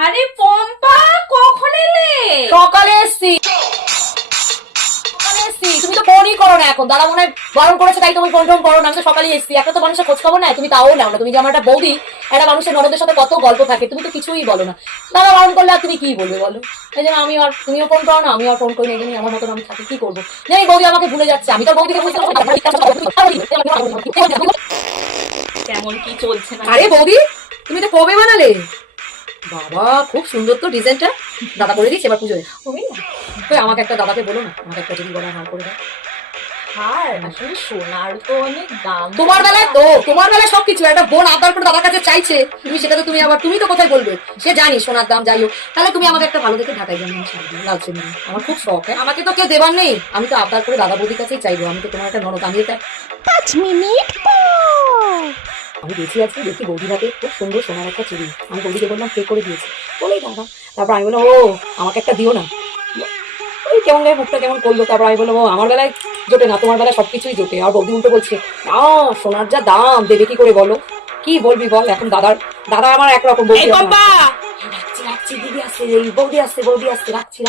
আরে পম্পা, কখন এলে? সকালে এসছি। তুমি তো ফোনই করো না এখন। দাদা মনে হয় বারণ করেছে তাই তুমি ফোন টোন করো না। আমি তো সকালেই এসছি। একটা তো মানুষের খোঁজ খবর নাই, তুমি তাও নাও না। তুমি যে আমার একটা বৌদি, একটা মানুষের ননদের সাথে কত গল্প থাকে, তুমি তো কিছুই বলো না। দাদা বারণ করলে আর তুমি কি বলবে বলো? এই জন্য আমি আর তুমিও ফোন করো না, আমি আর ফোন করি না। এই জন্য আমার মতন আমি থাকি, কি করবো? এই বৌদি আমাকে ভুলে যাচ্ছে, আমি তো বৌদিকে বুঝতে কেমন কি চলছে না? আরে বৌদি, তুমি তো কবে বানালে? বাবা খুব সুন্দর তো ডিজাইনটা। দাদা করে দিয়েছে এবার পুজোয়। তো আমাকে একটা দাদাকে বলো না, আমাকে একটা যদি বলা হার করে দাও। আর আসলে সোনার তো অনেক দাম। তোমার বেলায় সবকিছু একটা বোন আবদার করে দাদার কাছে চাইছে, তুমি সেটা তো তুমি তো কোথায় বলবে? সে জানি সোনার দাম যাই হোক, তাহলে তুমি আমাকে একটা ভালো দেখে ঢাকাই জানি লাল চিনি। আমার খুব শখ, আমাকে তো কেউ দেবার নেই, আমি তো আবদার করে দাদা বৌদির কাছেই চাইবো। আমি তো তোমার একটা ননদ, আমি এটা 5 মিনিট পর। আমি দেখি আছি, দেখি বৌদির হাতে খুব সুন্দর সোনার একটা চুড়ি। আমি বৌদিকে বললাম কে করে দিয়েছে, বলেই দাদা। তারপর আমি বললাম ও আমাকে একটা দিও না। ওই কেমন গায়ে মুখটা কেমন করলো। তারপর আমি বললাম ও আমার বেলায় জোটে না, তোমার বেলায় সবকিছুই জোটে। আর বৌদি উল্টো বলছে না, সোনার যা দাম দেবে কি করে বলো? কি বলবি বল এখন? দাদা আমার একরকম বলছে। পম্পা, রাখছি দিদি আসছে, বৌদি আসছে রাখছি।